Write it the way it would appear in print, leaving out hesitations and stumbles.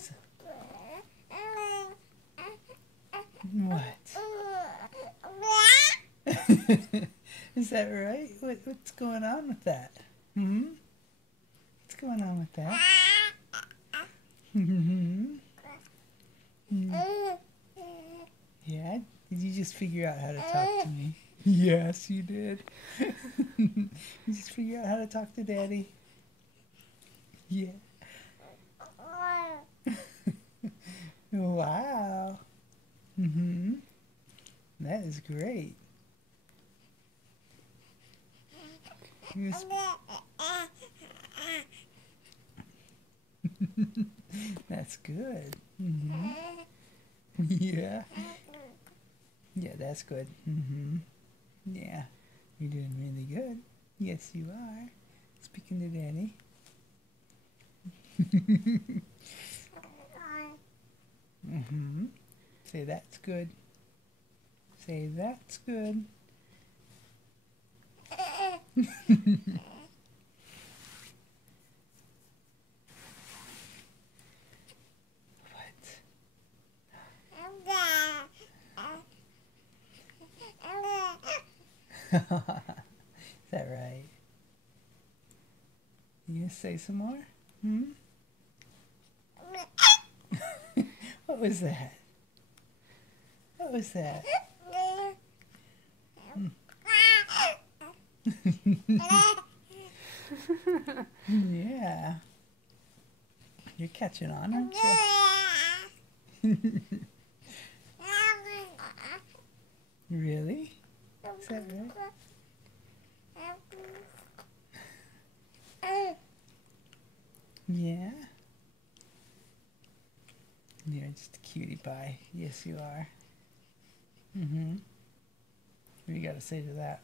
Is what? Is that right? What's going on with that? Hmm? What's going on with that? Hmm? Yeah? Did you just figure out how to talk to me? Yes, you did. You just figure out how to talk to Daddy? Yeah. Wow. Hmm. That is great. Yes. That's good. Hmm. Yeah. Yeah, that's good. Hmm. Yeah. You're doing really good. Yes, you are. Speaking to Daddy. Hmm. Say that's good. Say that's good. What? Is that right? You gonna say some more? Hmm? What was that? What was that? Yeah. You're catching on, aren't you? Really? Is that right? Yeah? You're just a cutie pie. Yes, you are. Mm-hmm. What do you got to say to that?